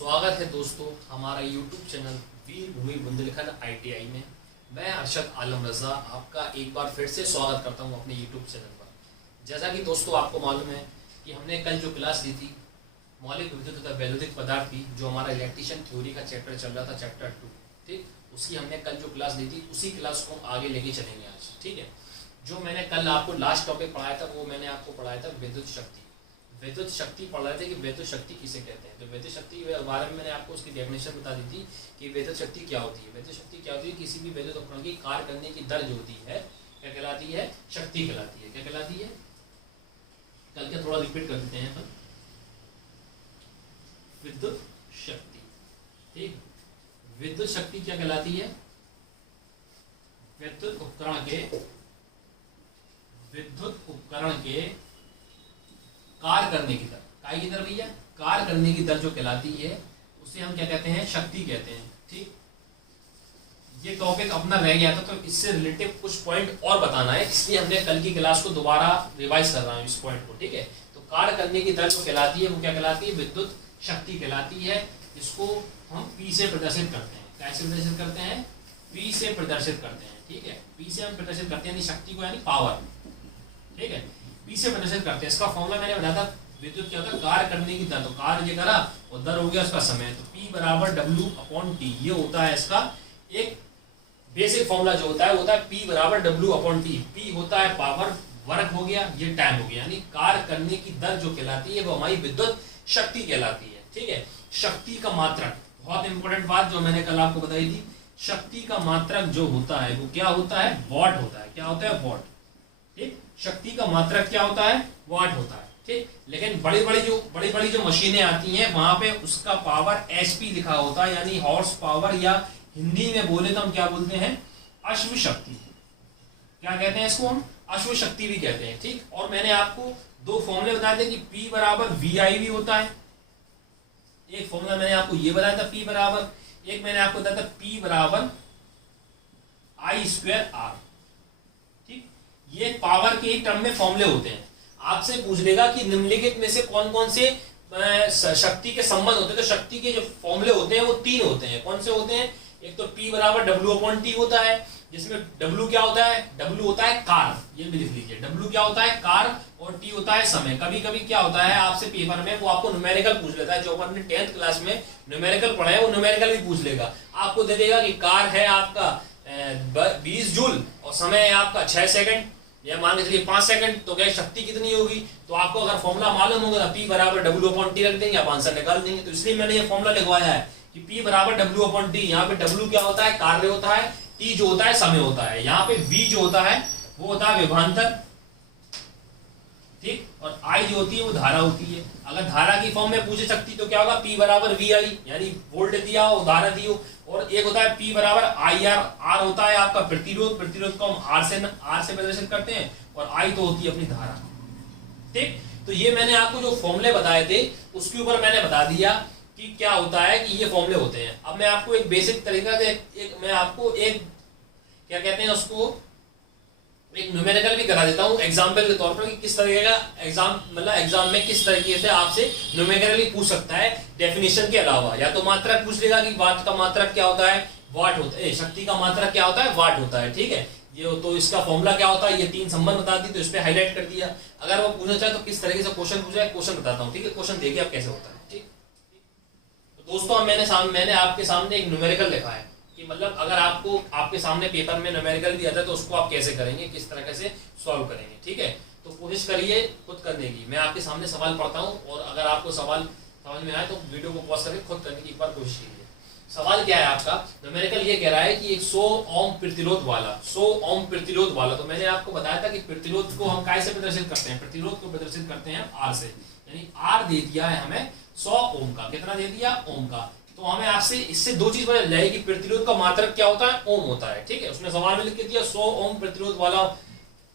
स्वागत है दोस्तों हमारा YouTube चैनल वीर भूमि बुंदेलखंड ITI में। मैं अरशद आलम रजा आपका एक बार फिर से स्वागत करता हूं अपने YouTube चैनल पर। जैसा कि दोस्तों आपको मालूम है कि हमने कल जो क्लास दी थी मौलिक विद्युत तथा वैद्युतिक पदार्थ की, जो हमारा इलेक्ट्रिशियन थ्योरी का चैप्टर चल रहा था, चैप्टर 2, ठीक, उसकी हमने कल जो क्लास दी थी उसी क्लास को हम आगे लेके चलेंगे आज। ठीक है, जो मैंने कल आपको लास्ट टॉपिक पढ़ाया था वो मैंने आपको पढ़ाया था विद्युत शक्ति। विद्युत शक्ति पढ़ रहे थे कि विद्युत शक्ति किसे कहते हैं। तो विद्युत शक्ति के बारे में मैंने आपको उसकी डेफिनेशन बता दी थी कि विद्युत शक्ति क्या होती है। विद्युत शक्ति क्या होती है? किसी भी विद्युत उपकरण की कार्य करने की दर जो होती है क्या कहलाती है? शक्ति कहलाती है। क्या कहलाती है? कल के थोड़ा रिपीट कर देते हैं अपन। विद्युत शक्ति, ठीक, विद्युत शक्ति क्या कहलाती है? विद्युत उपकरण के कार्य करने की दर, काय की दर भैया, कार्य करने की दर जो कहलाती है उसे हम क्या कहते हैं? शक्ति कहते हैं। ठीक, ये टॉपिक अपना रह गया था तो इससे रिलेटेड कुछ पॉइंट और बताना है, इसलिए हमने कल की क्लास को दोबारा रिवाइज कर रहा हूं इस पॉइंट को। ठीक है, तो कार्य करने की दर जो कहलाती है वो क्या कहलाती है? विद्युत शक्ति कहलाती है। इसको हम P से प्रदर्शित करते हैं। कैसे प्रदर्शित करते हैं? P से प्रदर्शित करते हैं। ठीक है, P से हम प्रदर्शित करते हैं यानी शक्ति को, यानी पावर। ठीक है, P से प्रदर्शित करते हैं। इसका फॉर्मूला मैंने बताया था, विद्युत क्या होता है? कार्य करने की दर। तो कार्य ये करा और दर हो गया उसका समय, तो P बराबर W/T। ये होता है इसका एक बेसिक फॉर्मूला जो होता है वो होता है P बराबर W/T। P होता है पावर, वर्क हो गया, ये टाइम हो गया, यानी कार्य करने की दर जो कहलाती है वो हमारी विद्युत शक्ति कहलाती है। ठीक है, शक्ति का मात्रक, बहुत इंपॉर्टेंट बात जो मैंने कल आपको बताई थी, शक्ति का मात्रक जो होता है वो क्या होता है? वॉट होता है। क्या होता है? वॉट। ठीक, शक्ति का मात्रक क्या होता है? वॉट होता है। ठीक, लेकिन बड़ी बड़ी जो मशीनें आती हैं वहां पे उसका पावर HP लिखा होता है, यानी हॉर्स पावर, या हिंदी में बोले तो हम क्या बोलते हैं? अश्व शक्ति। क्या कहते हैं इसको? हम अश्व शक्ति भी कहते हैं। ठीक, और मैंने आपको दो फॉर्मूले बताए थे कि P बराबर VI होता है। एक फॉर्मूला मैंने आपको ये बताया था P बराबर, एक मैंने आपको बताया था P बराबर I²R। ठीक, ये पावर के ही टर्म में फॉर्मूले होते हैं। आपसे पूछ लेगा कि निम्नलिखित में से कौन कौन से शक्ति के संबंध होते हैं, तो शक्ति के जो फॉर्मूले होते हैं वो तीन होते हैं। कौन से होते हैं? एक तो P बराबर W/T होता है, जिसमें W क्या होता है? W होता है कार्य, ये भी लिख लीजिए। W क्या होता है? कार्य, और T होता है समय। कभी कभी क्या होता है आपसे पेपर में वो आपको न्यूमेरिकल पूछ लेता है, जो अपन ने 10th क्लास में न्यूमेरिकल पढ़ा है वो न्यूमेरिकल भी पूछ लेगा। आपको दे देगा कि कार्य है आपका 20 जूल और समय है आपका 6 सेकंड, या मान के चलिए 5 सेकंड, तो क्या शक्ति कितनी होगी? तो आपको अगर फॉर्मूला मालूम होगा तो P बराबर W/T रख देंगे, आप आंसर निकाल देंगे। तो इसलिए मैंने ये फॉर्मूला लिखवाया है कि P बराबर W/T। यहाँ पे W क्या होता है? कार्य होता है, T जो होता है समय होता है, यहाँ पे V जो होता है वो होता है विभवांतर, ठीक, और I जो होती है वो धारा होती है। अगर धारा की फॉर्म में पूछे शक्ति तो क्या होगा? P बराबर VI, यानी वोल्ट दिया हो, धारा दी हो, और एक होता है P बराबर IR। R होता है आपका प्रतिरोध, प्रतिरोध को हम R से प्रदर्शित करते हैं, और I तो होती है अपनी धारा। ठीक, तो ये मैंने आपको जो फॉर्मूले बताए थे उसके ऊपर मैंने बता दिया कि क्या होता है, कि ये फॉर्मूले होते हैं। अब मैं आपको एक बेसिक तरीका से मैं आपको एक क्या कहते हैं उसको, एक न्यूमेरिकल भी करा देता हूं एग्जाम्पल के तौर पर, कि किस तरीके का एग्जाम में किस तरीके से आपसे न्यूमेरिकली पूछ सकता है डेफिनेशन के अलावा। या तो मात्रक पूछ लेगा कि वाट का मात्रक क्या होता है? वाट होता है। शक्ति का मात्रक क्या होता है? वाट होता है। ठीक है, ये तो इसका फॉर्मूला क्या होता है? ये तीन संबंध बता दी, तो इस पे हाईलाइट कर दिया। अगर वो पूछना चाहे तो किस तरीके से क्वेश्चन पूछा है, क्वेश्चन बताता हूँ। ठीक है, क्वेश्चन देखिए अब कैसे होता है। ठीक, तो दोस्तों मैंने आपके सामने एक न्यूमेरिकल लिखा है कि मतलब अगर आपको आपके सामने पेपर में न्यूमेरिकल भी आता है तो उसको आप कैसे करेंगे, किस तरह से सॉल्व करेंगे। ठीक है, तो कोशिश करिए खुद करने की। मैं आपके सामने सवाल पढ़ता हूँ और अगर आपको सवाल समझ में आए तो वीडियो को पॉज करके खुद करने की एक बार कोशिश कीजिए। सवाल क्या है आपका? न्यूमेरिकल ये कह रहा है कि एक 100 ओम प्रतिरोध वाला, तो मैंने आपको बताया था कि प्रतिरोध को हम काय से प्रदर्शित करते हैं? प्रतिरोध को प्रदर्शित करते हैं R से, यानी R दे दिया है हमें 100 ओम का। कितना दे दिया? ओम का। तो हमें आपसे इससे दो चीज पता चल जाएगी कि प्रतिरोध का मात्रक क्या होता है? ओम होता है। ठीक है, उसने सवाल में लिख के दिया 100 ओम प्रतिरोध वाला।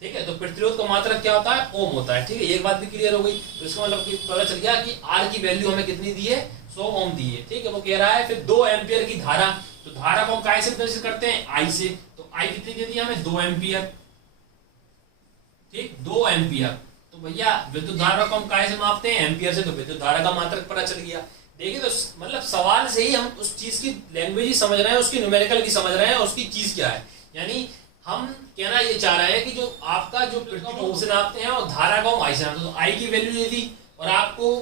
ठीक है, तो प्रतिरोध का मात्रक क्या होता है? ओम होता है। ठीक है, एक बात भी क्लियर हो गई। तो इसका मतलब पता चल गया कि R की वैल्यू हमें कितनी दी है? 100 ओम दी है। ठीक है, वो कह रहा है फिर 2 एम्पियर की धारा, तो धारा को हम काय से प्रदर्शित करते हैं? I से। तो I कितनी दे दी हमें? 2 एम्पियर। ठीक, 2 एम्पियर। तो भैया विद्युत धारा को हम काय से मापते हैं? एम्पियर से। तो विद्युत धारा का मात्रक पता चल गया। देखिए तो मतलब सवाल से ही हम उस चीज की लैंग्वेज ही समझ रहे हैं, उसकी न्यूमेरिकल भी समझ रहे हैं, उसकी चीज क्या है। यानी हम कहना ये चाह रहे हैं कि जो आपका जो प्रतिरोध से नापते हैं और धारा को हम आई से नापते हैं, तो आई की वैल्यू दे दी और आपको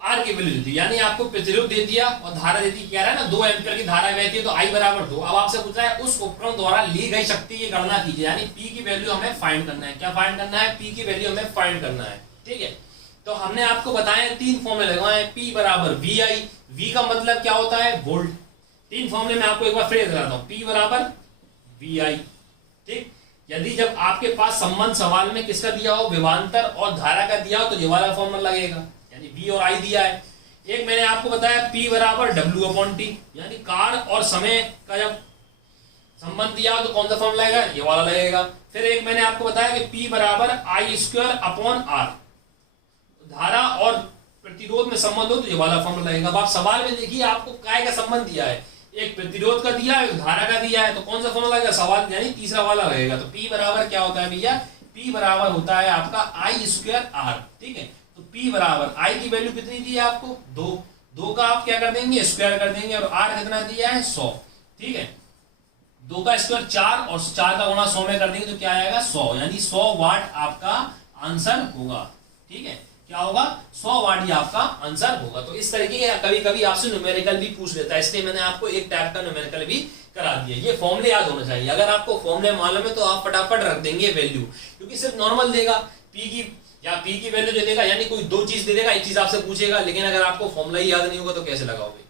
आर की वैल्यू दे दी, यानी आपको प्रतिरोध दे दिया और धारा दे दी। कह रहा है ना 2 एम्पीयर की धारा बहती है तो आई बराबर 2। अब आपसे पूछ रहा है उस उपकरण द्वारा ली गई शक्ति की गणना कीजिए, यानी पी की वैल्यू हमें फाइंड करना है। क्या फाइंड करना है? पी की वैल्यू हमें फाइंड करना है। ठीक है, तो हमने आपको बताया 3 फॉर्मूले लगाए। पी बराबर वी आई, वी का मतलब क्या होता है? वोल्ट। 3 फॉर्मूले में आपको एक बार फ्रेज कराता हूं। पी बराबर वी आई। ठीक, यदि जब आपके पास संबंध सवाल में किसका दिया हो, विभवांतर और धारा का दिया हो, तो ये वाला फॉर्मूला लगेगा, यानी वी और आई दिया है। एक मैंने आपको बताया P बराबर W अपॉन टी, यानी काल और समय का जब संबंध दिया हो तो कौन सा फॉर्मूला लगेगा? ये वाला लगेगा। फिर एक मैंने आपको बताया कि P बराबर आई स्क्वायर अपॉन आर, धारा और प्रतिरोध में संबंध हो तो ये वाला फॉर्मूला लगेगा। अब आप सवाल में देखिए आपको काय का संबंध दिया है, एक प्रतिरोध का दिया है, एक धारा का दिया है, तो कौन सा फॉर्मूला लगेगा? सवाल यानी तीसरा वाला लगेगा। तो P बराबर क्या होता है भैया? P बराबर होता है आपका आई स्क्वायर आर। ठीक है, तो P बराबर आई की वैल्यू कितनी दी है आपको? 2। 2 का आप क्या कर देंगे? स्क्वायर कर देंगे, और आर कितना दिया है? 100। ठीक है, 2 का स्क्वायर 4 और 4 का गुणा 100 में कर देंगे तो क्या आएगा? 100, यानी 100 वाट आपका आंसर होगा। ठीक है, क्या होगा? 100 वाट ही आपका आंसर होगा। तो इस तरीके के कभी कभी आपसे न्यूमेरिकल भी पूछ लेता है, इसलिए मैंने आपको एक टाइप का न्यूमेरिकल भी करा दिया। ये फॉर्मूले याद होना चाहिए। अगर आपको फॉर्मूले मालूम है तो आप फटाफट रख देंगे वैल्यू, क्योंकि सिर्फ नॉर्मल देगा पी की या पी की वैल्यू दे देगा, यानी कोई 2 चीज दे देगा, एक चीज आपसे पूछेगा, लेकिन अगर आपको फॉर्मूला ही याद नहीं होगा तो कैसे लगाओगे?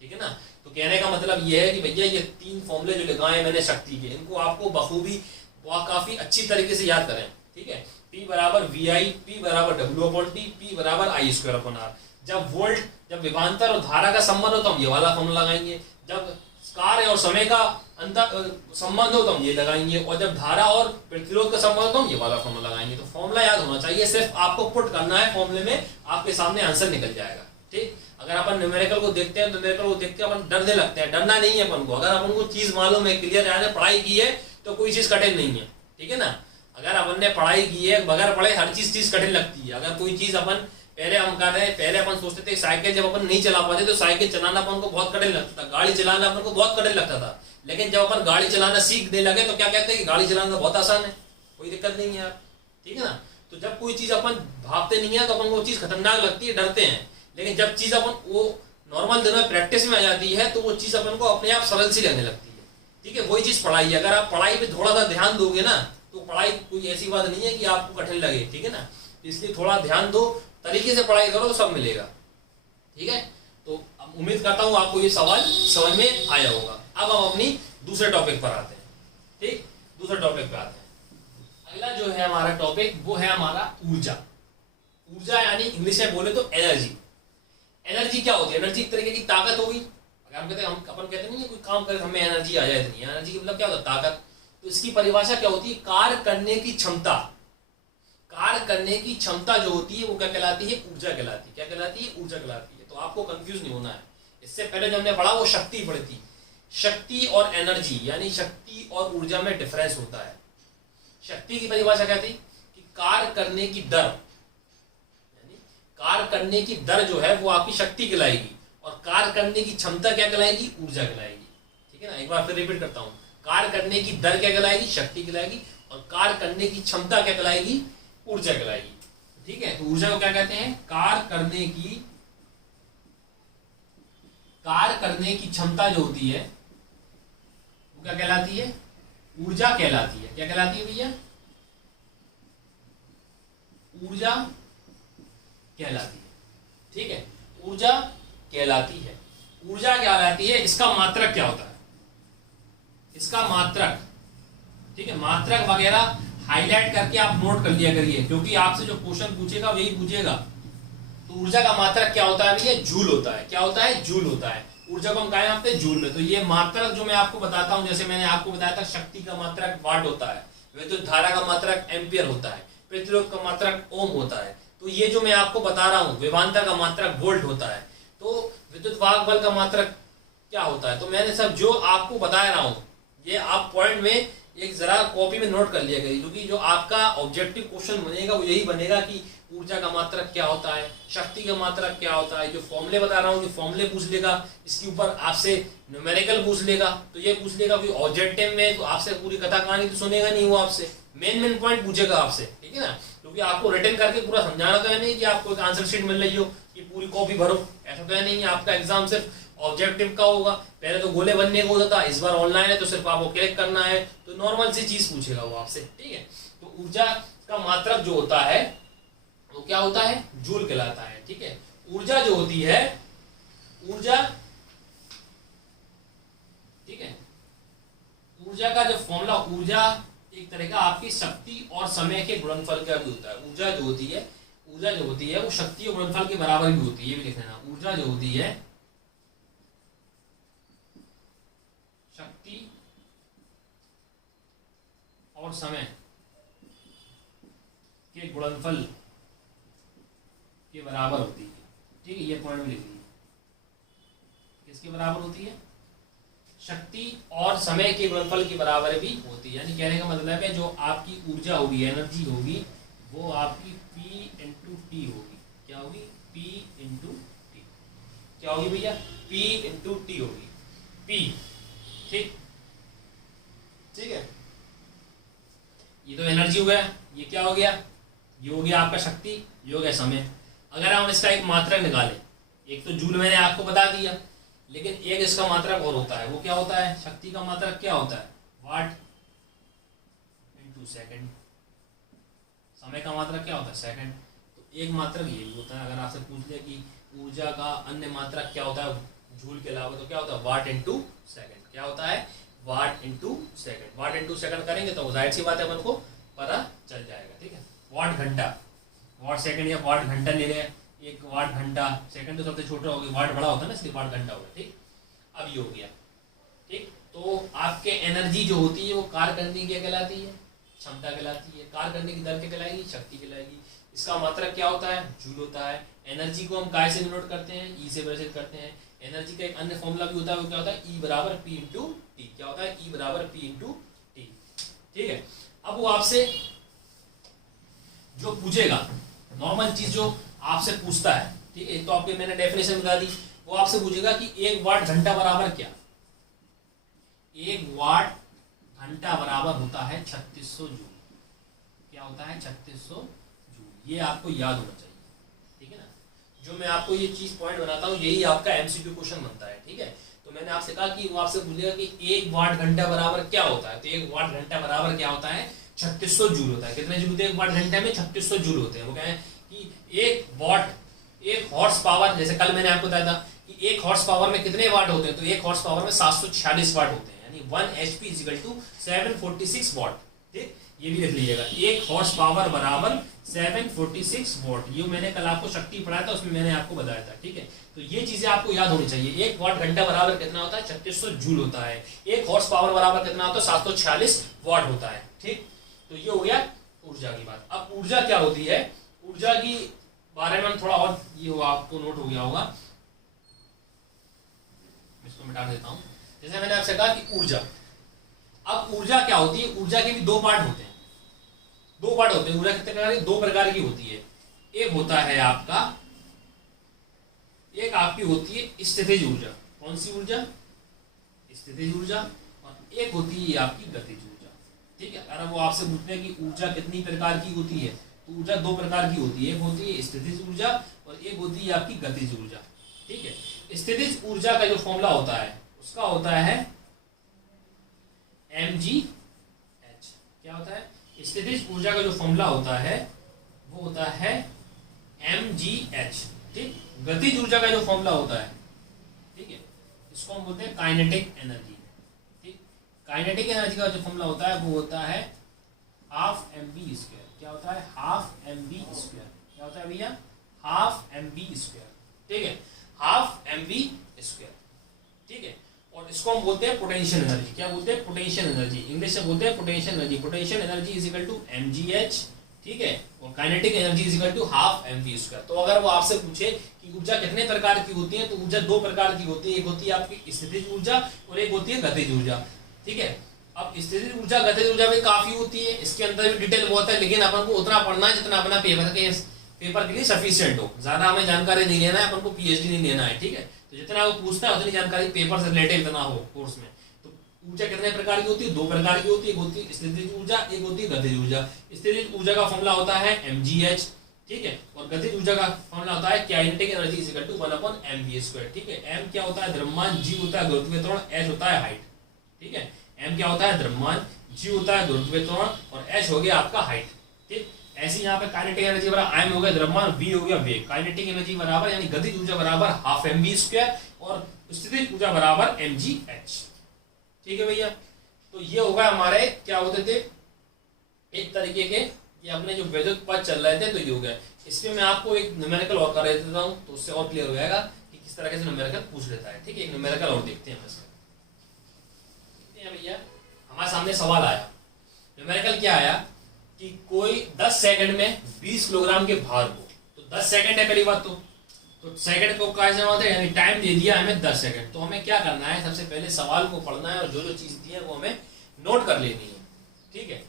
ठीक है ना। तो कहने का मतलब ये है कि भैया ये 3 फॉर्मूले जो लगाए मैंने शक्ति के, इनको आपको बखूबी काफी अच्छी तरीके से याद करें। ठीक है, P बराबर वी आई, पी बराबर W अपॉन टी, पी बराबर आई स्क्वायर अपॉन आर। जब विभवांतर और धारा का संबंध हो तो हम ये वाला फॉर्मूला लगाएंगे, जब कार्य और समय का अंतर संबंध हो तो हम ये लगाएंगे, और जब धारा और प्रतिरोध का संबंध हो तो हम ये वाला फॉर्मूला लगाएंगे। तो फॉर्मूला याद होना चाहिए, सिर्फ आपको पुट करना है फॉर्मूले में, आपके सामने आंसर निकल जाएगा। ठीक, अगर अपन न्यूमेरिकल को देखते हैं तो न्यूमेरिकल को देख के अपन डरने लगते हैं, डरना नहीं है अपन को। अगर अपन को चीज मालूम है, क्लियर है, पढ़ाई की है, तो कोई चीज कठिन नहीं है। ठीक है ना। अगर अपन ने पढ़ाई की है, बगैर पढ़े हर चीज कठिन लगती है। अगर कोई चीज अपन पहले हम कर रहे हैं, पहले अपन सोचते थे साइकिल जब अपन नहीं चला पाते तो साइकिल चलाना अपन को बहुत कठिन लगता था, गाड़ी चलाना अपन को बहुत कठिन लगता था। लेकिन जब अपन गाड़ी चलाना सीखने लगे तो क्या कहते हैं कि गाड़ी चलाना बहुत आसान है, कोई दिक्कत नहीं है यार। ठीक है ना। तो जब कोई चीज अपन भागते नहीं है तो अपन को चीज खतरनाक लगती है, डरते हैं। लेकिन जब चीज अपन वो नॉर्मल दिनों में प्रैक्टिस में आ जाती है तो वो चीज अपन को अपने आप सरल सी लगने लगती है। ठीक है, वही चीज पढ़ाई है। अगर आप पढ़ाई पे थोड़ा सा ध्यान दोगे ना तो पढ़ाई कोई ऐसी बात नहीं है कि आपको कठिन लगे। ठीक है ना, इसलिए थोड़ा ध्यान दो, तरीके से पढ़ाई करो, सब मिलेगा। ठीक है, तो उम्मीद करता हूं आपको ये सवाल समझ में आया होगा। अब हम अपनी दूसरे टॉपिक पर आते हैं। ठीक, दूसरे टॉपिक पे आते हैं। अगला जो है हमारा टॉपिक वो है हमारा ऊर्जा। ऊर्जा यानी इंग्लिश में बोले तो एनर्जी। एनर्जी क्या होती है? एनर्जी एक तरीके की ताकत होगी। अगर हम कहते हैं, अपन कहते नहीं है कोई काम करे हमें एनर्जी आ जाए, इतनी एनर्जी का मतलब क्या होता है? ताकत। तो इसकी परिभाषा क्या होती है? कार्य करने की क्षमता। कार्य करने की क्षमता जो होती है वो क्या कहलाती है? ऊर्जा कहलाती है। क्या कहलाती है? ऊर्जा कहलाती है। तो आपको कंफ्यूज नहीं होना है। इससे पहले जो हमने पढ़ा वो शक्ति पढ़ी थी। शक्ति और एनर्जी यानी शक्ति और ऊर्जा में डिफरेंस होता है। शक्ति की परिभाषा क्या थी? कि कार्य करने की दर, यानी कार्य करने की दर जो है वो आपकी शक्ति कहलाएगी, और कार्य करने की क्षमता क्या कहलाएगी? ऊर्जा कहलाएगी। ठीक है ना, एक बार फिर रिपीट करता हूं। कार्य करने की दर क्या कहलाएगी? शक्ति कहलाएगी, और कार्य करने की क्षमता क्या कहलाएगी? ऊर्जा कहलाएगी। ठीक है, तो ऊर्जा को क्या कहते हैं? कार्य करने की क्षमता जो होती है वो क्या कहलाती है? ऊर्जा कहलाती है। क्या कहलाती है भैया? ऊर्जा कहलाती है। ठीक है, ऊर्जा कहलाती है। ऊर्जा क्या कहलाती है? इसका मात्रक क्या होता है? इसका मात्रक, ठीक है, मात्रक वगैरह हाईलाइट करके आप नोट कर लिया करिए, क्योंकि आपसे जो क्वेश्चन पूछेगा वही पूछेगा। तो ऊर्जा का मात्रक क्या होता है भैया? जूल होता है। क्या होता है? जूल होता है। ऊर्जा को हम कहा नापते हैं? जूल में। तो ये मात्रक जो मैं आपको बताता हूं, जैसे मैंने आपको बताया था शक्ति का मात्रक वाट होता है, विद्युत धारा का मात्रक एम्पियर होता है, प्रतिरोध का मात्रक ओम होता है। तो ये जो मैं आपको बता रहा हूं, विभवांतर का मात्रक वोल्ट होता है। तो विद्युत वाहक बल का मात्रक क्या होता है? तो मैंने सब जो आपको बता रहा हूं ये आप पॉइंट में एक जरा कॉपी में नोट कर लिया करिए, क्योंकि जो आपका ऑब्जेक्टिव क्वेश्चन बनेगा वो यही बनेगा कि ऊर्जा का मात्रक क्या होता है, शक्ति का मात्रक क्या होता है। जो फॉर्मूले बता रहा हूँ, जो फॉर्मूले पूछ लेगा, इसके ऊपर आपसे न्यूमेरिकल पूछ लेगा, तो ये पूछ लेगा कि ऑब्जेक्टिव में तो आपसे पूरी कथा कहानी तो सुनेगा नहीं, वो आपसे मेन पॉइंट पूछेगा आपसे, ठीक है ना। क्योंकि आपको रिटर्न करके पूरा समझाना तो है नहीं कि आपको एक आंसर शीट मिल रही हो कि पूरी कॉपी भरो, ऐसा तो है नहीं है। आपका एग्जाम सिर्फ ऑब्जेक्टिव का होगा, पहले तो गोले बनने को होता था, इस बार ऑनलाइन है तो सिर्फ आपको क्लिक करना है, तो नॉर्मल सी चीज पूछेगा वो आपसे, ठीक है। तो ऊर्जा का मात्रक जो होता है वो क्या होता है, जूल कहलाता है, ठीक है। ऊर्जा जो होती है, ऊर्जा, ठीक है, ऊर्जा का जो फॉर्मूला, ऊर्जा एक तरह का आपकी शक्ति और समय के गुणनफल का भी होता है। ऊर्जा जो होती है, ऊर्जा जो होती है वो शक्ति और गुणनफल के बराबर भी होती है, ये भी लिख लेना। ऊर्जा जो होती है शक्ति और समय के गुणनफल के बराबर होती है, ठीक है। ये पॉइंट में लिख लीजिए, किसके बराबर होती है, शक्ति और समय के गुणनफल के बराबर भी होती है। यानी कहने का मतलब है जो आपकी ऊर्जा होगी, एनर्जी होगी, वो आपकी P इंटू टी होगी। क्या होगी, P इंटू टी। क्या होगी भैया, P इंटू टी होगी, P, ठीक, ठीक है। ये तो एनर्जी हो गया, ये क्या हो गया, ये हो गया आपका शक्ति, ये हो गया समय। अगर हम इसका एक मात्रक निकालें, एक तो जूल मैंने आपको बता दिया, लेकिन एक इसका मात्रक और होता है, वो क्या होता है, शक्ति का मात्रक क्या होता है, वाट इंटू सेकेंड। समय का मात्रक क्या होता है, सेकंड। तो एक मात्रक ये भी होता है। अगर आपसे पूछ ले कि ऊर्जा का अन्य मात्रक क्या होता है जूल के अलावा, तो क्या होता है, वाट इंटू सेकेंड। क्या होता है, वाट इंटू सेकेंड। वाट इंटू सेकेंड करेंगे तो जाहिर सी बात है अपन को पता चल जाएगा, ठीक है। वाट घंटा, वाट सेकंड या वाट घंटा ले रहे हैं, एक वाट घंटा, सेकंड तो सबसे छोटा हो गया, वाट बड़ा होता है ना, इसलिए वाट घंटा हो गया, ठीक। अब ये हो गया, ठीक। तो आपके एनर्जी जो होती है वो कार्य करने की क्या कहलाती है, क्षमता कहलाती है। कार्य करने की दर क्या कहलाएगी, शक्ति कहलाएगी। इसका मात्रक क्या होता है, जूल होता है। एनर्जी को हम काय से डिनोट करते हैं, ई से परिभाषित करते हैं। एनर्जी का एक अन्य फॉर्मूला भी होता है, वो क्या होता है, ई बराबर पी इंटू टी। क्या होता है, ई बराबर पी इंटू टी, ठीक है। अब वो आपसे जो पूछेगा, नॉर्मल चीज जो आपसे पूछता है, ठीक है, तो आपके मैंने डेफिनेशन बता दी। वो आपसे पूछेगा कि एक वाट घंटा बराबर क्या, एक वाट घंटा बराबर होता है 3600 जूल। क्या होता है, 3600 जूल। ये आपको याद होना चाहिए, ठीक है ना। जो मैं आपको ये चीज पॉइंट बनाता हूँ, यही आपका एमसीक्यू क्वेश्चन बनता है, ठीक है। तो मैंने आपसे कहा कि वो आपसे पूछेगा कि एक वाट घंटा बराबर क्या होता है, तो एक वाट घंटा बराबर क्या होता है, 3600 जूल होता है। कितने जूल होते हैं एक वाट घंटे में, 3600 जूल होते हैं। वो कहें कि एक वाट, एक हॉर्स पावर, जैसे कल मैंने आपको बताया था कि एक हॉर्स पावर में कितने वाट होते हैं, तो एक हॉर्स पावर में 746 वाट होते हैं, यानी 1 HP = 746 वाट, ठीक। ये भी लिख लीजिएगा, एक हॉर्स पावर बराबर 746 वाट। ये मैंने कल आपको शक्ति पढ़ाया था, उसमें मैंने आपको बताया था, ठीक है। तो ये चीजें आपको याद होनी चाहिए। एक वाट घंटा बराबर कितना होता है, 3600 जूल होता है। एक हॉर्स पावर बराबर कितना होता है, 746 वाट होता है, ठीक। तो ये हो गया ऊर्जा की बात। अब ऊर्जा क्या होती है, ऊर्जा की बारे में थोड़ा और ये हो, आपको नोट हो गया होगा, इसको मिटा देता हूं। जैसे मैंने आपसे कहा कि ऊर्जा, अब ऊर्जा क्या होती है, ऊर्जा के भी दो पार्ट होते हैं, दो पार्ट होते हैं। ऊर्जा कितने प्रकार की, दो प्रकार की होती है। एक होता है आपका, एक आपकी होती है स्थितिज ऊर्जा। कौन सी ऊर्जा, स्थितिज ऊर्जा। और एक होती है आपकी गतिज ऊर्जा, ठीक है। अगर वो आपसे पूछते हैं कि ऊर्जा कितनी प्रकार की होती है, तो ऊर्जा दो प्रकार की होती है, एक होती है स्थितिज ऊर्जा और एक होती है आपकी गतिज ऊर्जा, ठीक है। स्थितिज ऊर्जा का जो फॉर्मूला होता है उसका होता है mgh। क्या होता है, स्थितिज ऊर्जा का जो फॉर्मूला होता है वो होता है mgh, ठीक। गतिज ऊर्जा का जो फॉर्मूला होता है, ठीक है, इसको हम बोलते हैं काइनेटिक एनर्जी, ठीक। काइनेटिक एनर्जी का जो फॉर्मूला होता है वो होता है हाफ mv²। क्या होता है, हाफ mv²। क्या होता है भैया, हाफ mv², ठीक है, हाफ mv², ठीक है। और इसको हम बोलते हैं पोटेंशियल एनर्जी। क्या बोलते हैं, पोटेंशियल एनर्जी। इंग्लिश से बोलते हैं potential energy. Potential energy = mgh, ठीक है। और काइनेटिक एनर्जी = हाफ mv²। तो अगर वो आपसे पूछे कि ऊर्जा कितने प्रकार की होती है, तो ऊर्जा दो प्रकार की होती है। एक होती है आपकी स्थितिज ऊर्जा और एक होती है गतिज ऊर्जा, ठीक है। अब स्थितिज ऊर्जा गतिज ऊर्जा में काफी होती है, इसके अंदर भी डिटेल बहुत है, लेकिन अपन को उतना पढ़ना है जितना अपना पेपर के लिए सफिशिएंट हो। ज्यादा हमें जानकारी नहीं लेना है, अपन को पीएचडी नहीं लेना है, ठीक है। तो जितना वो पूछता है उतनी जानकारी पेपर से रिलेटेड इतना हो कोर्स में। तो ऊर्जा कितने प्रकार की होती है? 2 प्रकार की होती है, एक होती है स्थितिज ऊर्जा, एक होती है गतिज ऊर्जा। स्थितिज ऊर्जा का फॉर्मूला होता है mgh, ठीक है, और गतिज ऊर्जा का फॉर्मूला होता है kinetic energy is equal to 1/mv², ठीक है। m क्या होता है? द्रव्यमान, g होता है गुरुत्वीय त्वरण, h होता है हाइट, ठीक है। m क्या होता है? द्रव्यमान, g होता है गुरुत्वीय त्वरण और h हो गया आपका हाइट, ठीक। ऐसे यहाँ पे काइनेटिक एनर्जी बराबर m हो गया द्रव्यमान, v हो गया वेग, काइनेटिक एनर्जी बराबर यानी गतिज ऊर्जा बराबर 12mv² और स्थितिज ऊर्जा बराबर mgh, ठीक है भैया। तो ये होगा हमारे क्या होते थे एक तरीके के ये अपने जो विद्युत पद चल रहे थे, तो ये हो गया। इसमें मैं आपको एक न्यूमेरिकल और कर देता हूँ तो उससे और क्लियर हो जाएगा कि किस तरह से न्यूमेरिकल पूछ लेता है, ठीक है। एक न्यूमेरिकल और देखते हैं भैया। हमारे सामने सवाल आया, न्यूमेरिकल क्या आया कि कोई 10 सेकंड में 20 किलोग्राम के भार को, तो 10 सेकंड है पहली बात, तो सेकंड को कैसे होता है यानी टाइम दे दिया हमें 10 सेकंड। तो हमें क्या करना है, सबसे पहले सवाल को पढ़ना है और जो जो चीज दी है वो हमें नोट कर लेनी है, ठीक है।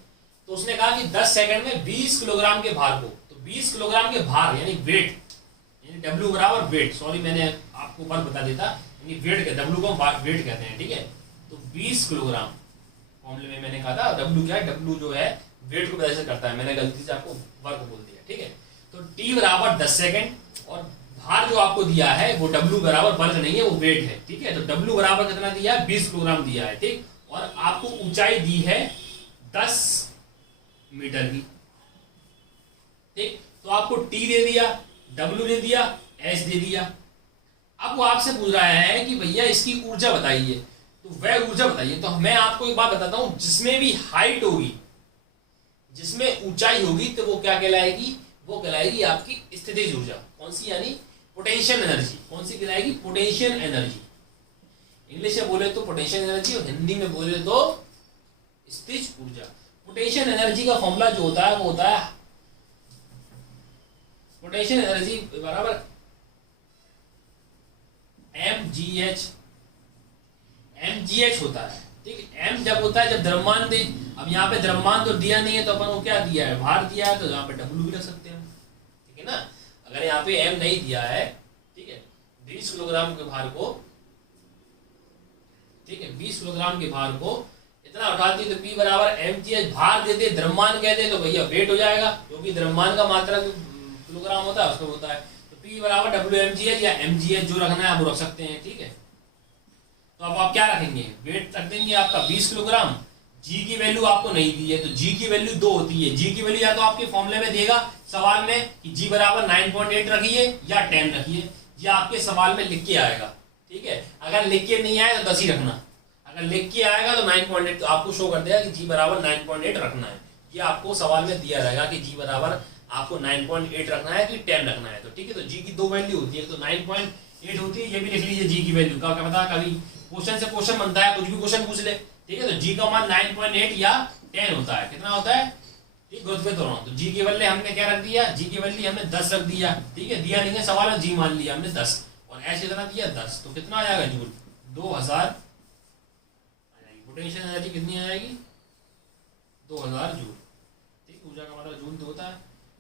तो उसने कहा कि 10 सेकंड में 20 किलोग्राम के भार को, तो 20 किलोग्राम के भार यानी वेट, यानी W बराबर वेट, सॉरी मैंने आपको ऊपर बता देता, यानी वेट के W को वेट कहते हैं, ठीक है। तो 20 किलोग्राम फॉर्मूले में मैंने कहा था W क्या है, W जो है वेट को वजह करता है, मैंने गलती से आपको वर्क बोल दिया, ठीक है। तो T बराबर 10 सेकंड और भार जो आपको दिया है वो W बराबर वर्क नहीं है, वो वेट है, ठीक है। तो W बराबर कितना दिया है? 20 किलोग्राम दिया है, ठीक। और आपको ऊंचाई दी है 10 मीटर की, ठीक। तो आपको T दे दिया, W दे दिया, H दे दिया। अब वो आपसे पूछ रहा है कि भैया इसकी ऊर्जा बताइए, तो वह ऊर्जा बताइए। तो मैं आपको एक बात बताता हूं, जिसमें भी हाइट होगी, जिसमें ऊंचाई होगी, तो वो क्या कहलाएगी? वो कहलाएगी आपकी स्थितिज ऊर्जा। कौन सी? यानी पोटेंशियल एनर्जी। कौन सी कहलाएगी? Potential energy. इंग्लिश में बोले तो पोटेंशियल एनर्जी और हिंदी में बोले तो स्थितिज ऊर्जा। पोटेंशियल एनर्जी का फॉर्मूला जो होता है वो होता है पोटेंशियल एनर्जी बराबर mgh, mgh होता है, ठीक है। m जब होता है जब द्रव्यमान दे, अब यहाँ पे द्रव्यमान तो दिया नहीं है तो अपन को क्या दिया है? भार दिया है, तो यहाँ पे W भी रख सकते हैं, ठीक है ना। अगर यहाँ पे m नहीं दिया है, ठीक है, 20 किलोग्राम के भार को, ठीक है, 20 किलोग्राम के भार को इतना उठाती है तो P बराबर mgh, भार देते द्रव्यमान कहते तो भैया वेट हो जाएगा, क्योंकि द्रव्यमान का मात्रा किलोग्राम होता है उसको होता है। तो P बराबर Wmgh या mgh जो रखना है आप रख सकते हैं, ठीक है। तो अब आप क्या रखेंगे? वेट रख देंगे आपका 20 किलोग्राम। G की वैल्यू आपको नहीं दी है, तो G की वैल्यू 2 होती है। G की वैल्यू या तो आपके फॉर्मूले में देगा सवाल में कि G बराबर 9.8 रखिए या 10 रखिए, या आपके सवाल में लिख के आएगा, ठीक है। अगर लिख के नहीं आए तो 10 ही रखना, अगर लिख के आएगा तो 9.8 तो आपको शो कर देगा कि G बराबर 9.8 रखना है। ये आपको सवाल में दिया रहेगा कि G बराबर आपको 9.8 रखना है कि 10 रखना है, तो ठीक है। तो G की 2 वैल्यू होती है, तो 9.8 होती है, ये भी लिख लीजिए G की वैल्यू का। क्या पता कभी क्वेश्चन से क्वेश्चन बनता है, कुछ भी क्वेश्चन पूछ ले, ठीक है। तो G का मान 9.8 या 10 होता है। कितना होता है? ठीक, गुरुत्वीय त्वरण। तो G की वैल्यू हमने क्या रख दिया? G की वैल्यू हमने 10 रख दिया, ठीक है। दिया नहीं है सवाल में, G मान लिया हमने 10 और H कितना दिया? 10। तो कितना आ जाएगा? जूल 2000 पोटेंशियल एनर्जी कितनी आएगी? 2000 जूल, ठीक। ऊर्जा का मतलब जूल होता है,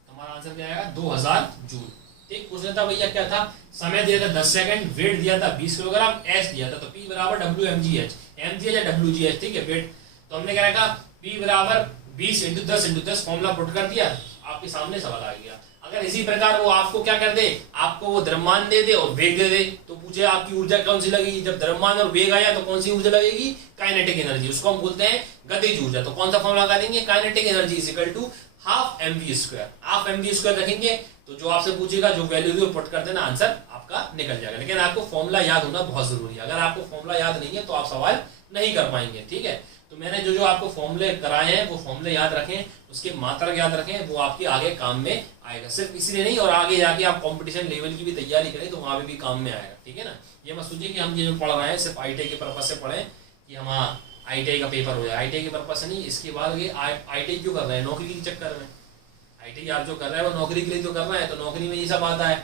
हमारा आंसर क्या आएगा? 2000 जूल, ठीक। पूछना था भैया क्या था? समय दिया था 10 सेकंड, वेट दिया था 20 किलोग्राम, एच दिया था, तो P बराबर Wmgh, mgh या Wgh, ठीक है। वेट तो हमने क्या रखा? P बराबर 20 × 10 × 10 फॉर्मूला पुट कर दिया, आपके सामने सवाल आ गया। अगर इसी प्रकार वो आपको क्या कर दे, आपको वो द्रव्यमान दे दे और वेग दे दे, तो पूछे आपकी ऊर्जा कौन सी लगेगी? जब द्रव्यमान और वेग आया तो कौन सी ऊर्जा लगेगी? काइनेटिक एनर्जी, उसको हम बोलते हैं गतिज ऊर्जा। तो कौन सा फॉर्मूला लगा देंगे? Kinetic energy is equal to 12mv²। 12mv² रखेंगे तो जो आपसे पूछेगा जो वैल्यू दी वो पुट कर देना, आंसर आपका निकल जाएगा। लेकिन आपको फॉर्मूला याद होना बहुत जरूरी है। अगर आपको फॉर्मूला याद नहीं है तो आप सवाल नहीं कर पाएंगे, ठीक है। तो मैंने जो आपको फॉर्मूले कराए हैं वो फॉर्मूले याद रखें, उसके मात्रक याद रखें, वो आपके आगे काम में आएगा। सिर्फ इसलिए नहीं, और आगे जाके आप कंपटीशन लेवल की भी तैयारी करें तो वहां पे भी काम में आएगा, ठीक है ना। ये मत सोचिए कि हम ये जो पढ़ रहे हैं सिर्फ ITI के पर्पज से पढ़ें कि हम ITI का पेपर हो जाए। ITI के पर्पज से नहीं, इसके बाद ये ITI क्यों कर रहे हैं? नौकरी के चक्कर में। ITI आप जो कर रहे हैं वो नौकरी के लिए तो कर रहे हैं, तो नौकरी में ये सब आता है,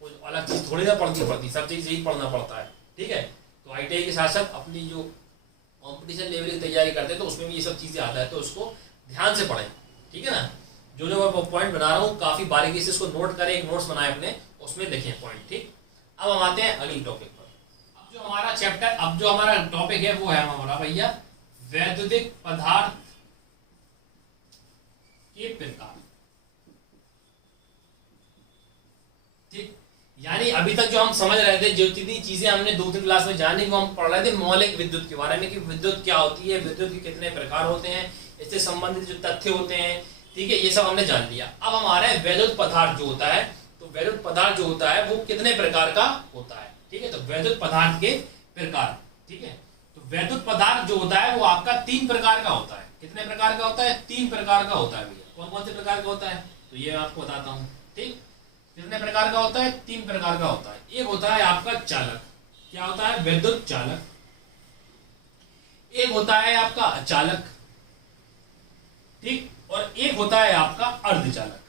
कोई अलग चीज थोड़ी ना पढ़ती, सब चीज यही पढ़ना पड़ता है, ठीक है। तो ITI के साथ साथ अपनी जो कंपटीशन लेवल की तैयारी करते हैं तो उसमें भी ये सब चीज़ें आता है, तो उसको ध्यान से पढ़ें, ठीक है ना। जो जो मैं पॉइंट बना रहा हूँ काफ़ी बारीकी से इसको नोट करें, एक नोट्स बनाए अपने, उसमें लिखें पॉइंट, ठीक। अब हम आते हैं अगली टॉपिक पर। अब जो हमारा टॉपिक है वो है हमारा भैया वैद्युतिक पदार्थ के प्रकार, ठीक। यानी अभी तक जो हम समझ रहे थे, जो जितनी चीजें हमने 2-3 क्लास में जाने को हम पढ़ रहे थे मौलिक विद्युत के बारे में, कि विद्युत क्या होती है, विद्युत के कितने प्रकार होते हैं, इससे संबंधित जो तथ्य होते हैं, ठीक है, ये सब हमने जान लिया। अब हम आ रहे हैं वैद्युत पदार्थ जो होता है, तो वैद्युत पदार्थ जो होता है वो कितने प्रकार का होता है, ठीक है। तो वैद्युत पदार्थ के प्रकार, ठीक है। तो वैद्युत पदार्थ जो होता है वो आपका 3 प्रकार का होता है। कितने प्रकार का होता है? 3 प्रकार का होता है भैया। कौन कौन से प्रकार का होता है तो ये मैं आपको बताता हूँ, ठीक। कितने प्रकार का होता है? 3 प्रकार का होता है। एक होता है आपका चालक, क्या होता है? विद्युत चालक। एक होता है आपका अचालक, ठीक, और एक होता है आपका अर्धचालक,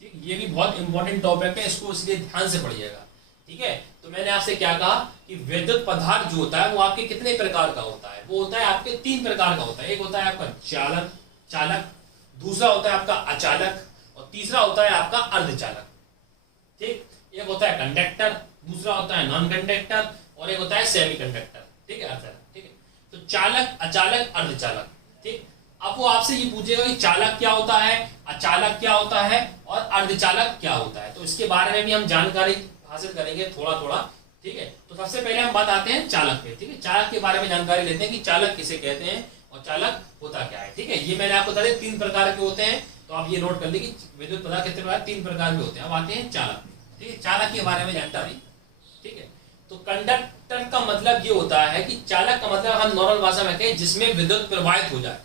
ठीक। ये भी बहुत इंपॉर्टेंट टॉपिक है, इसको इसलिए ध्यान से पढ़िएगा, ठीक है। तो मैंने आपसे क्या कहा कि विद्युत पदार्थ जो होता है वो आपके कितने प्रकार का होता है? वो होता है आपके 3 प्रकार का होता है। एक होता है आपका चालक, दूसरा होता है आपका अचालक, और तीसरा होता है आपका अर्धचालक, ठीक। एक होता है कंडक्टर, दूसरा होता है नॉन कंडक्टर, और एक होता है सेमी कंडक्टर, ठीक है, अर्धचालक, ठीक है। तो चालक, अचालक, अर्धचालक, ठीक। अब वो आपसे ये पूछेगा कि चालक क्या होता है, अचालक क्या होता है, और अर्धचालक क्या होता है। तो इसके बारे में भी हम जानकारी हासिल करेंगे थोड़ा थोड़ा, ठीक है। तो सबसे पहले हम बात आते हैं चालक पे, ठीक है। चालक के बारे में जानकारी लेते हैं कि चालक किसे कहते हैं और चालक होता क्या है, ठीक है। ये मैंने आपको बता दिया 3 प्रकार के होते हैं, तो आप ये नोट कर लीजिए कि विद्युत पदार्थ कितने प्रकार? 3 प्रकार के होते हैं। अब आते हैं चालक, ठीक है। चालक के बारे में जानकारी, ठीक है। तो कंडक्टर का मतलब ये होता है कि चालक का मतलब हम नॉर्मल भाषा में कहें जिसमें विद्युत प्रवाहित हो जाए,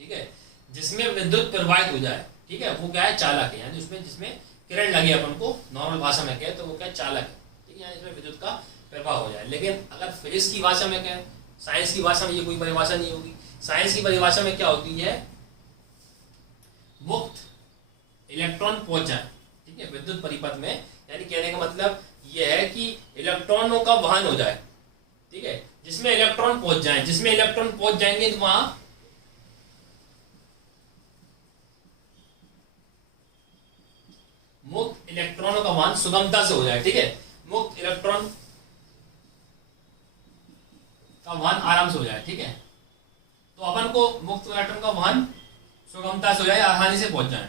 ठीक है, जिसमें विद्युत प्रवाहित हो जाए, ठीक है, वो क्या है? चालक है। यानी उसमें जिसमें करंट लगे अपन को नॉर्मल भाषा में कहे तो वो क्या है? चालक है, ठीक है। यानी इसमें विद्युत का प्रवाह हो जाए। लेकिन अगर फिजिक्स की भाषा में कहें, साइंस की भाषा में ये कोई परिभाषा नहीं होगी। साइंस की परिभाषा में क्या होती है? मुक्त इलेक्ट्रॉन पहुंच जाए, ठीक है, विद्युत परिपथ में। यानी कहने का मतलब यह है कि इलेक्ट्रॉनों का वहन हो जाए, ठीक है, जिसमें इलेक्ट्रॉन पहुंच जाए। जिसमें इलेक्ट्रॉन पहुंच जाएंगे तो वहां मुक्त इलेक्ट्रॉनों का वहन सुगमता से हो जाए, ठीक है। मुक्त इलेक्ट्रॉन का वहन आराम से हो जाए, ठीक है। तो अपन को मुक्त इलेक्ट्रॉन का वहन सुगमता से हो जाए, आसानी से पहुंच जाए।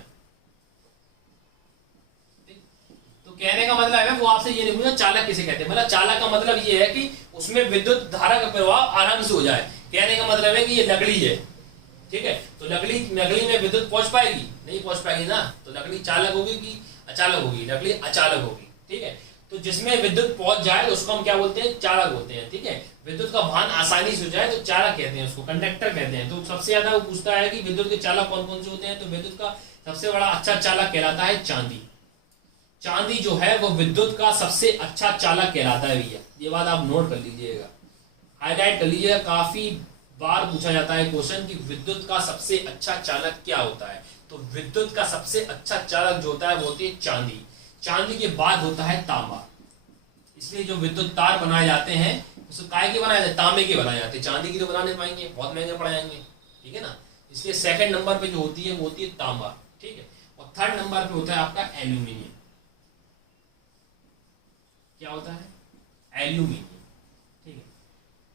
तो कहने का मतलब है वो आपसे ये नहीं पूछा चालक किसे कहते हैं। मतलब चालक का मतलब ये है कि उसमें विद्युत धारा का प्रवाह आराम से हो जाए। कहने का मतलब है कि ये लकड़ी है, ठीक है। तो लकड़ी में विद्युत पहुंच पाएगी? नहीं पहुंच पाएगी ना। तो लकड़ी चालक होगी कि अचालक होगी? लकड़ी अचालक होगी, ठीक है। तो जिसमें विद्युत पहुंच जाए तो उसको हम क्या बोलते हैं? चालक बोलते हैं, ठीक है। विद्युत का वहन आसानी से हो जाए तो चालक कहते हैं, उसको कंडक्टर कहते हैं। तो सबसे ज्यादा वो पूछता है कि विद्युत के चालक कौन कौन से होते हैं। तो विद्युत का सबसे बड़ा अच्छा चालक कहलाता है चांदी। चांदी जो है वो विद्युत का सबसे अच्छा चालक कहलाता है भैया। ये बात आप नोट कर लीजिएगा, हाईलाइट कर लीजिएगा। काफी बार पूछा जाता है क्वेश्चन कि विद्युत का सबसे अच्छा चालक क्या होता है। तो विद्युत का सबसे अच्छा चालक जो होता है वो होती है चांदी। चांदी के बाद होता है तांबा। इसलिए जो विद्युत तार बनाए जाते हैं उसको काय के बनाए जाते हैं? तांबे के बनाए जाते हैं। चांदी की तो बना नहीं पाएंगे, बहुत महंगे पड़ जाएंगे, ठीक है ना। इसलिए सेकंड नंबर पे जो होती है वो होती है तांबा, ठीक है। और थर्ड नंबर पे होता है आपका एल्यूमिनियम। क्या होता है? एल्यूमिनियम, ठीक है।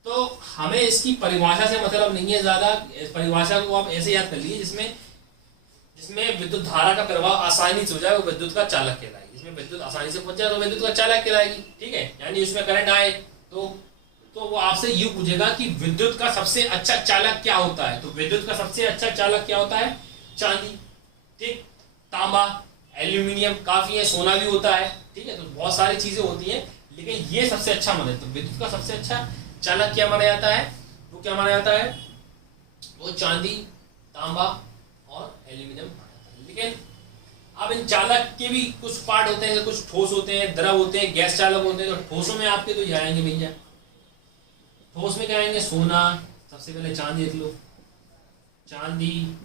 तो हमें इसकी परिभाषा से मतलब नहीं है ज्यादा। इस परिभाषा को आप ऐसे याद कर लीजिए जिसमें विद्युत धारा का प्रवाह आसानी से हो जाए वो विद्युत का चालक कहलाएगी। जिसमें विद्युत आसानी से पहुंच जाए तो विद्युत का चालक कहलाएगी, ठीक है। यानी उसमें करंट आए तो वो आपसे यूं पूछेगा कि विद्युत का सबसे अच्छा चालक क्या होता है। तो विद्युत का सबसे अच्छा चालक क्या होता है? चांदी, ठीक। तांबा, एल्यूमिनियम काफी है, सोना भी होता है, ठीक है। तो बहुत सारी चीजें होती हैं, लेकिन ये सबसे अच्छा माना। तो विद्युत का सबसे अच्छा चालक क्या माना जाता है? वो क्या माना जाता है? वो चांदी, तांबा और एल्यूमिनियम माना जाता है। लेकिन अब इन चालक के भी कुछ पार्ट होते हैं, कुछ ठोस होते हैं, द्रव होते हैं, गैस चालक होते हैं। तो ठोसों में आपके तो ये आएंगे भैया। ठोस में क्या आएंगे? सोना, सबसे पहले चांदी देख लो, चांदी,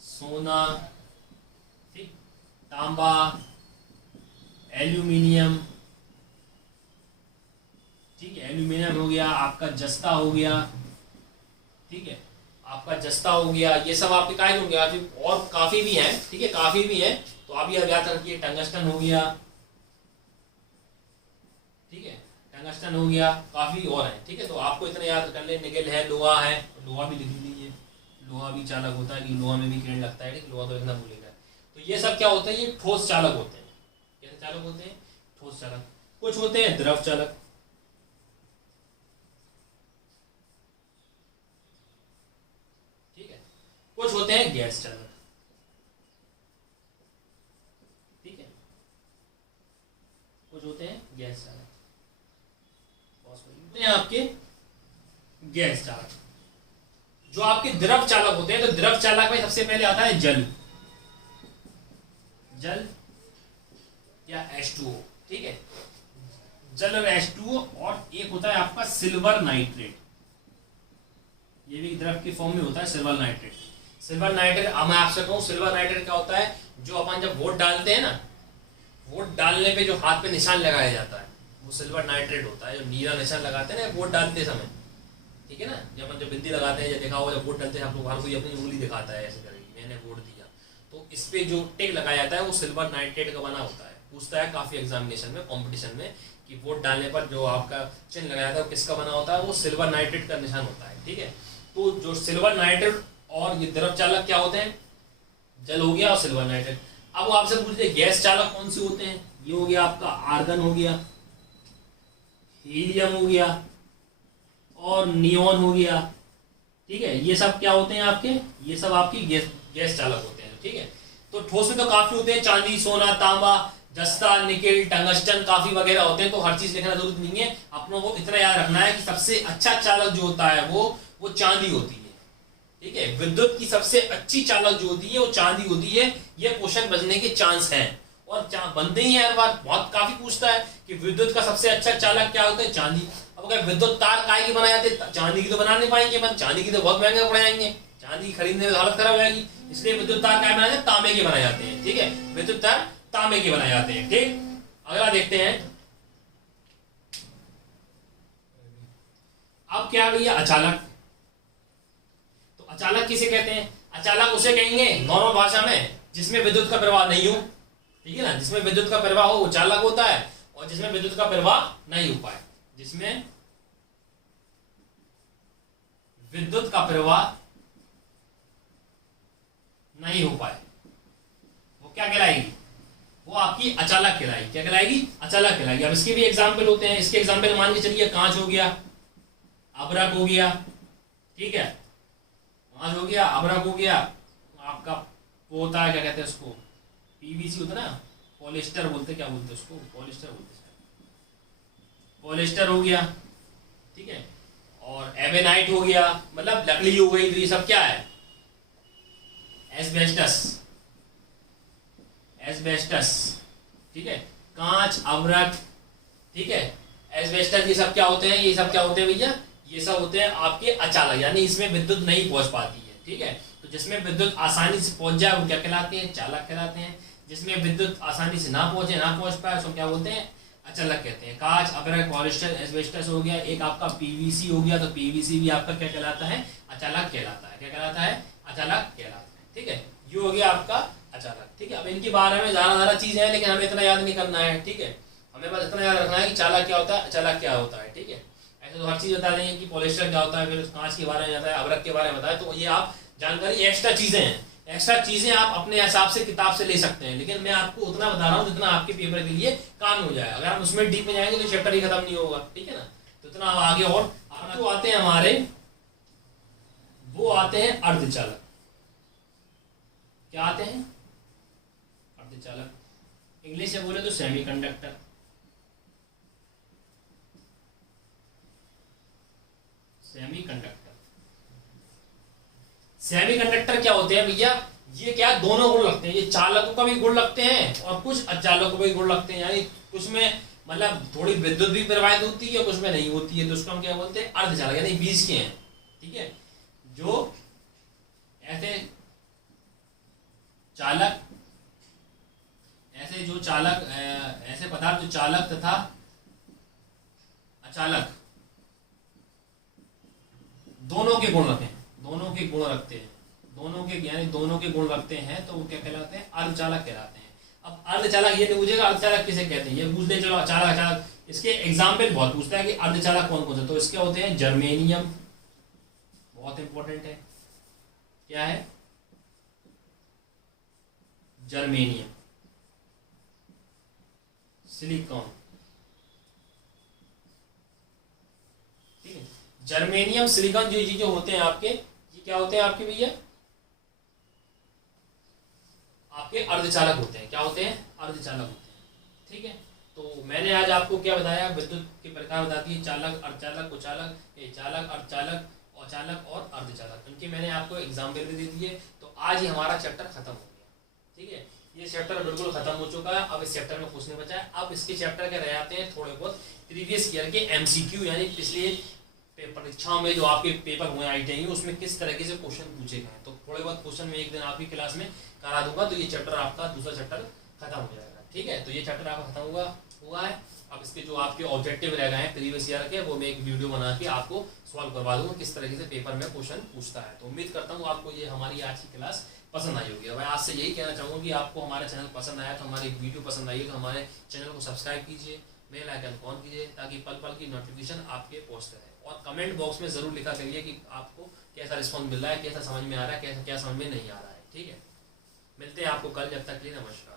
सोना, ठीक, तांबा, एल्यूमिनियम, ठीक है, एल्यूमिनियम हो गया, आपका जस्ता हो गया, ठीक है, आपका जस्ता हो गया, ये सब आपके काय हो गया, और काफी भी हैं, ठीक है, काफी भी हैं, तो आप ये याद रखिए। टंगस्टन हो गया, ठीक है, टंगस्टन हो गया, काफी और हैं, ठीक है, तो आपको इतना याद कर ले। निकेल है, लोहा है, लोहा भी लिख लीजिए, लोहा भी चालक होता है, कि लोहा में भी करंट लगता है, ठीक, लोहा तो इतना भूलेगा। तो ये सब क्या होते हैं, ये ठोस चालक होते हैं। कैसे चालक होते हैं? ठोस चालक। कुछ होते हैं द्रव चालक, ठीक है, कुछ होते हैं गैस चालक, ठीक है, कुछ होते हैं गैस चालक, होते हैं आपके गैस चालक। जो आपके द्रव चालक होते हैं, तो द्रव चालक में सबसे पहले आता है जल, जल या H2O, ठीक है, जल और H2O, और एक होता है आपका सिल्वर नाइट्रेट, ये भी द्रव की फॉर्म में होता है, सिल्वर नाइट्रेट। सिल्वर नाइट्रेट, अब मैं आपसे कहूं सिल्वर नाइट्रेट क्या होता है, जो अपन जब वोट डालते हैं ना, वोट डालने पे जो हाथ पे निशान लगाया जाता है, वो सिल्वर नाइट्रेट होता है। जो नीला निशान लगाते हैं ना वोट डालते समय, ठीक है ना, जब अपन जब बिंदी लगाते हैं, या देखा होगा जब वोट डालते हैं आप लोग, हर कोई अपनी उंगली दिखाता है ऐसे करके, मैंने वोट दिया, तो इस पे जो टिक लगाया जाता है वो सिल्वर नाइट्रेट का बना होता है। पूछता है काफी एग्जामिनेशन में, कंपटीशन में, कि वोट डालने पर जो आपका चिन्ह लगाया था वो किसका बना होता है, वो सिल्वर नाइट्रेट का निशान होता है, ठीक है। तो जो सिल्वर नाइट्रेट और ये द्रव चालक क्या होते हैं, जल हो गया और सिल्वर नाइट्रेट। अब वो आपसे पूछते गैस चालक कौन से होते हैं, ये हो गया आपका आर्गन हो गया, हीलियम हो गया, और नियोन हो गया, ठीक है, ये सब क्या होते हैं आपके, ये सब आपकी गैस चालक होते हैं, ठीक है। तो ठोस में तो काफी होते हैं, चांदी, सोना, तांबा, जस्ता, निकेल, टंगस्टन, काफी वगैरह होते हैं, तो हर चीज लिखना जरूरत नहीं है। अपनों को इतना याद रखना है कि सबसे अच्छा चालक जो होता है वो चांदी होती है, ठीक है। विद्युत की सबसे अच्छी चालक जो होती है वो चांदी होती है। ये क्वेश्चन बचने के चांस हैं, और बनते ही है हर बार, बहुत काफी पूछता है कि विद्युत का सबसे अच्छा चालक क्या होता है, चांदी। अब अगर विद्युत तार काय की बनाए जाते, चांदी की तो बना नहीं पाएंगे अपन, चांदी की तो बहुत महंगे पड़ जाएंगे, चांदी खरीदने में हालत खराब हो जाएगी, इसलिए विद्युत तार काय बनाए जाते, तांबे के बनाए जाते हैं, ठीक है, विद्युत तार तांबे के बनाए जाते हैं, ठीक। अगला देखते हैं, अब क्या भैया, अचालक। तो अचालक किसे कहते हैं, अचालक उसे कहेंगे नॉर्मल भाषा में जिसमें विद्युत का प्रवाह नहीं हो, ठीक है ना, जिसमें विद्युत का प्रवाह हो वो चालक होता है, और जिसमें विद्युत का प्रवाह नहीं हो पाए, जिसमें विद्युत का प्रवाह नहीं हो पाए, वो क्या कहलाएगी, वो आपकी अचालक कहलाएगी। क्या कहलाएगी, अचालक कहलाएगी। अब इसके भी एग्जाम्पल होते हैं, इसके एग्जाम्पल मान के चलिए कांच हो गया, अबरक हो गया, ठीक है, कांच हो गया, अबरक हो गया, आपका वो होता है क्या कहते हैं उसको, पीवीसी होता है ना, पॉलिस्टर बोलते, क्या बोलते हैं उसको, पॉलिस्टर बोलते हैं, पॉलिस्टर हो गया, ठीक है, और एबेनाइट हो गया, मतलब लकड़ी हो गई। तो ये सब क्या है, एस्बेस्टस, एस्बेस्टस, ठीक है, कांच, अबरक, ठीक है, एस्बेस्टस, ये सब क्या होते हैं, ये सब क्या होते हैं भैया, ये सब होते हैं आपके अचालक, यानी इसमें विद्युत नहीं पहुंच पाती है, ठीक है। तो जिसमें विद्युत आसानी से पहुंच जाए वो क्या कहलाते हैं, चालक कहलाते हैं। जिसमें विद्युत आसानी से ना पहुंच पाए उसको क्या बोलते हैं, अचालक कहते हैं। कांच, अबरक, पॉलिस्टर, एस्बेस्टस हो गया, एक आपका पीवीसी हो गया, तो पीवीसी भी आपका क्या कहलाता है, अचालक कहलाता है। क्या कहलाता है, अचालक कहलाता है, ठीक है। ये हो गया आपका अचालक, ठीक है। अब इनके बारे में ज्यादा चीजें हैं, लेकिन हमें इतना याद नहीं करना है, ठीक है। हमें बस इतना याद रखना है कि चालक क्या होता है, अचालक क्या होता है, ठीक है। ऐसे तो हर चीज बता देंगे कि पॉलिस्टर क्या होता है, फिर कांच के बारे में बताया, अबरक के बारे में बताया, तो ये आप जानकारी एक्स्ट्रा चीजें हैं, एक्स्ट्रा चीजें आप अपने हिसाब से किताब से ले सकते हैं, लेकिन मैं आपको उतना बता रहा हूँ जितना आपके पेपर के लिए काम हो जाए। अगर हम उसमें डीप में जाएंगे तो चैप्टर ही खत्म नहीं होगा, ठीक है ना। तो इतना आगे और जो आते हैं हमारे, वो आते हैं अर्धचालक। क्या आते हैं, अर्धचालक, इंग्लिश से बोले तो सेमीकंडक्टर। सेमीकंडक्टर, सेमीकंडक्टर क्या होते हैं भैया, ये क्या दोनों गुण लगते हैं, ये चालकों का भी गुण लगते हैं और कुछ अचालकों का भी गुण लगते हैं, यानी कुछ में मतलब थोड़ी विद्युत भी प्रवाहित होती है, कुछ में नहीं होती है, तो उसको हम क्या बोलते हैं, अर्धचालक, यानी बीच के हैं, ठीक है। जो ऐसे चालक, ऐसे जो चालक, ऐसे पदार्थ जो चालक तथा अचालक दोनों के गुण रखें, दोनों के गुण रखते हैं, दोनों के यानी दोनों के गुण रखते हैं तो वो क्या कहलाते हैं, अर्धचालक कहलाते हैं। अब अर्धचालक ये नहीं पूछेगा अर्धचालक किसे कहते हैं, ये पूछ ले चलो चालक चालक, इसके एग्जाम्पल बहुत पूछता है कि अर्धचालक कौन कौन से, तो इसके होते हैं जर्मेनियम, बहुत इंपॉर्टेंट है, क्या है, जर्मेनियम, सिलिकॉन, ठीक है। जर्मेनियम सिलिकॉन जो चीजें होते हैं आपके, ये क्या होते हैं आपके भैया, आपके अर्धचालक होते हैं, क्या होते हैं, अर्धचालक होते हैं, ठीक है। तो मैंने आज आपको क्या बताया, विद्युत के प्रकार बताती है, चालक, अर्धचालक, कुचालक, चालक, अर्धचालक, औचालक और अर्धचालक, इनके मैंने आपको एग्जाम्पल भी दे दिए। तो आज ही हमारा चैप्टर खत्म हो गया, ठीक है, ये चैप्टर बिल्कुल खत्म हो चुका है। अब इस चैप्टर में कुछ नहीं बचा है। अब इसके चैप्टर के रह जाते हैं थोड़े बहुत प्रीवियस ईयर के एमसीक्यू, यानी पिछले परीक्षाओं में जो आपके पेपर हुए आईटीआई उसमें किस तरीके से क्वेश्चन पूछे गए, तो थोड़े बहुत क्वेश्चन में एक दिन आपकी क्लास में करा दूंगा, तो ये चैप्टर आपका दूसरा चैप्टर खत्म हो जाएगा, ठीक है। तो ये चैप्टर आपका खत्म हुआ है। अब इसके जो आपके ऑब्जेक्टिव रह गए हैं प्रीवियस ईयर के, वो मैं एक वीडियो बना के आपको सॉल्व करवा दूंगा किस तरीके से पेपर में क्वेश्चन पूछता है। तो उम्मीद करता हूँ आपको ये हमारी आज की क्लास पसंद आई होगी। मैं आज से यही कहना चाहूँगा कि आपको हमारा चैनल पसंद आया, तो हमारी वीडियो पसंद आई है तो हमारे चैनल को सब्सक्राइब कीजिए, बेल आइकन ऑन कीजिए, ताकि पल पल की नोटिफिकेशन आपके पहुँचते रहे। और कमेंट बॉक्स में ज़रूर लिखा करिए कि आपको कैसा रिस्पॉन्स मिल रहा है, कैसा समझ में आ रहा है, कैसा क्या समझ में नहीं आ रहा है, ठीक है। मिलते हैं आपको कल, जब तक के लिए नमस्कार।